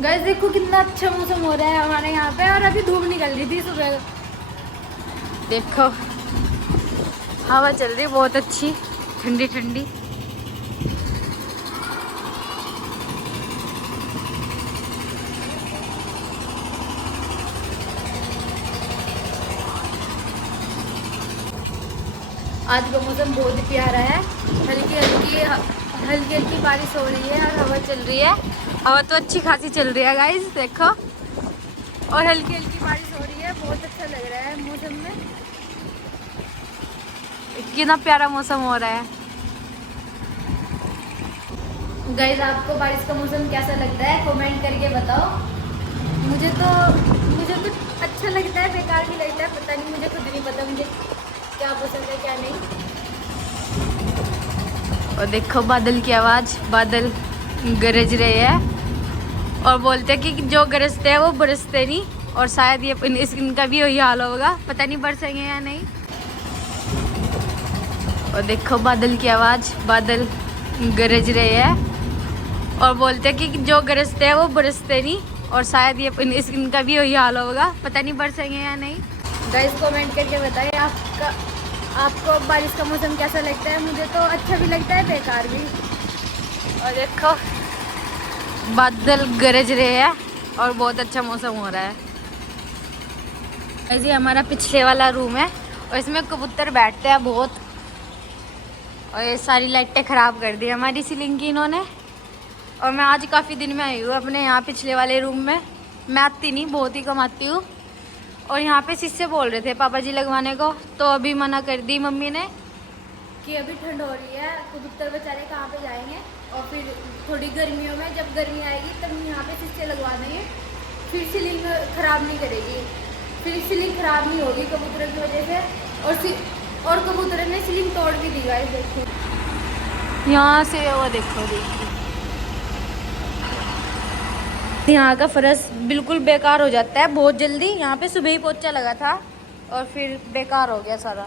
Guys देखो कितना अच्छा मौसम हो रहा है हमारे यहाँ पे, और अभी धूप निकल रही थी सुबह। देखो हवा चल रही बहुत अच्छी, ठंडी ठंडी। आज का मौसम बहुत ही प्यारा है। हल्की हल्की हल्की हल्की बारिश हो रही है और हवा चल रही है। हवा तो अच्छी खासी चल रही है गाइस देखो, और हल्की हल्की बारिश हो रही है। बहुत अच्छा लग रहा है मौसम में, कितना प्यारा मौसम हो रहा है। गाइस आपको बारिश का मौसम कैसा लगता है कमेंट करके बताओ। मुझे तो अच्छा लगता है, बेकार भी लगता है, पता नहीं, मुझे खुद नहीं पता मुझे क्या पसंद है क्या नहीं। और देखो बादल की आवाज़, बादल गरज रहे हैं और बोलते हैं कि जो गरजते हैं वो बरसते नहीं, और शायद ये इनका भी वही हाल होगा, पता नहीं बरसेंगे या नहीं। और देखो बादल की आवाज़, बादल गरज रहे हैं और बोलते हैं कि जो गरजते हैं वो बरसते नहीं, और शायद ये इनका भी वही हाल होगा, पता नहीं बरसेंगे या नहीं। गाइस कमेंट करके बताइए आपको बारिश का मौसम कैसा लगता है। मुझे तो अच्छा भी लगता है, बेकार भी। और देखो बादल गरज रहे हैं और बहुत अच्छा मौसम हो रहा है। ऐसे हमारा पिछले वाला रूम है और इसमें कबूतर बैठते हैं बहुत, और ये सारी लाइटें ख़राब कर दी हमारी सीलिंग की इन्होंने। और मैं आज काफ़ी दिन में आई हूँ अपने यहाँ पिछले वाले रूम में। मैं आती नहीं, बहुत ही कम आती हूँ। और यहाँ पे शीशे बोल रहे थे पापा जी लगवाने को, तो अभी मना कर दी मम्मी ने कि अभी ठंड हो रही है, कबूतर बेचारे कहाँ पे जाएंगे। और फिर थोड़ी गर्मियों में जब गर्मी आएगी तब यहाँ पे शीशे लगवा देंगे, फिर सीलिंग ख़राब नहीं करेगी, फिर सीलिंग ख़राब नहीं होगी कबूतरों की वजह से। और कबूतर ने सीलिंग तोड़ भी दी गाइस देखो यहाँ से, वो देखो यहाँ का फर्श बिल्कुल बेकार हो जाता है बहुत जल्दी। यहाँ पे सुबह ही पोछा लगा था और फिर बेकार हो गया सारा।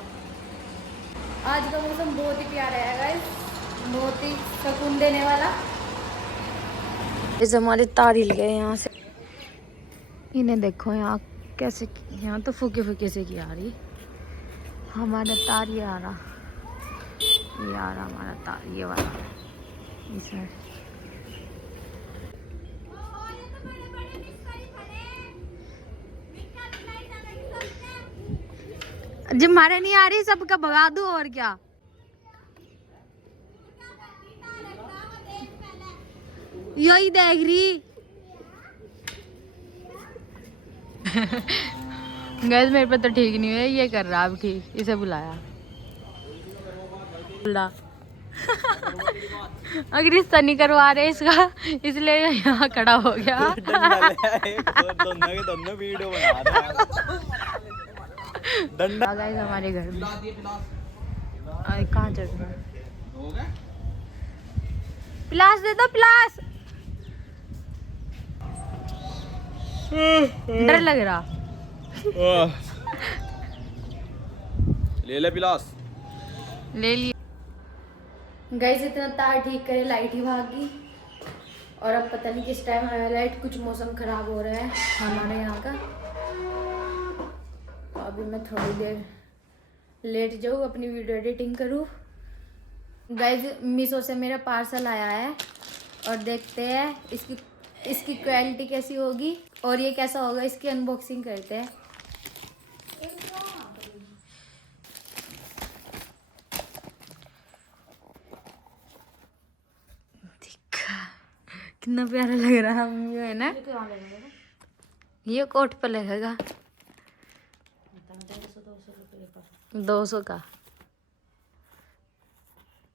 आज का मौसम बहुत ही प्यारा है गाइस, बहुत ही सुकून देने वाला। इस हमारे तार हिल गए यहाँ से, इन्हें देखो यहाँ कैसे, यहाँ तो फूके फूके से की आ रही हमारा तार। ये आ रहा हमारा तार, ये वाला इसमें। जब हमारे नहीं आ रही सबका भगा दो, और क्या। यही देख रही गैस मेरे पे तो ठीक नहीं है, ये कर रहा अब ठीक, इसे बुलाया अगर रिश्ता नहीं करवा रहे इसका, इसलिए यहाँ खड़ा हो गया डंडा गाइस हमारे घर में। कहाँ चढ़ना है? पिलास दे दो, पिलास। डर लग रहा ले ले पिलास, ले लिए गाइस। इतना तार ठीक करे लाइट ही भाग गई, और अब पता नहीं किस टाइम आया लाइट। कुछ मौसम खराब हो रहा है हमारे यहाँ का, तो अभी मैं थोड़ी देर लेट जाऊँ, अपनी वीडियो एडिटिंग करूँ। गाइस मीशो से मेरा पार्सल आया है और देखते हैं इसकी क्वालिटी कैसी होगी और ये कैसा होगा, इसकी अनबॉक्सिंग करते हैं। कितना प्यारा लग रहा है ना। ये कोट पे लगेगा 200 का।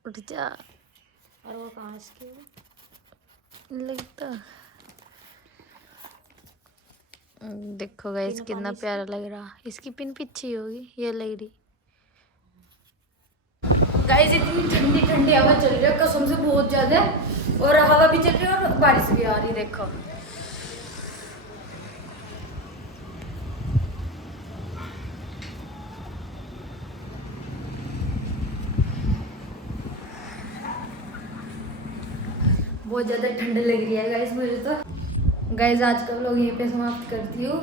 उठ जा। और वो कहाँ इसकी लगता, देखो गाइस कितना प्यारा लग रहा। इसकी पिन पीछे होगी, ये लग रही। गाइस इतनी ठंडी ठंडी हवा चल रही है कसम से, बहुत ज्यादा, और हवा भी चल रही है और बारिश भी आ रही। देखो बहुत ज्यादा ठंड लग रही है गाइस मुझे तो। गाइस आज का व्लॉग यहीं पे समाप्त करती हूँ।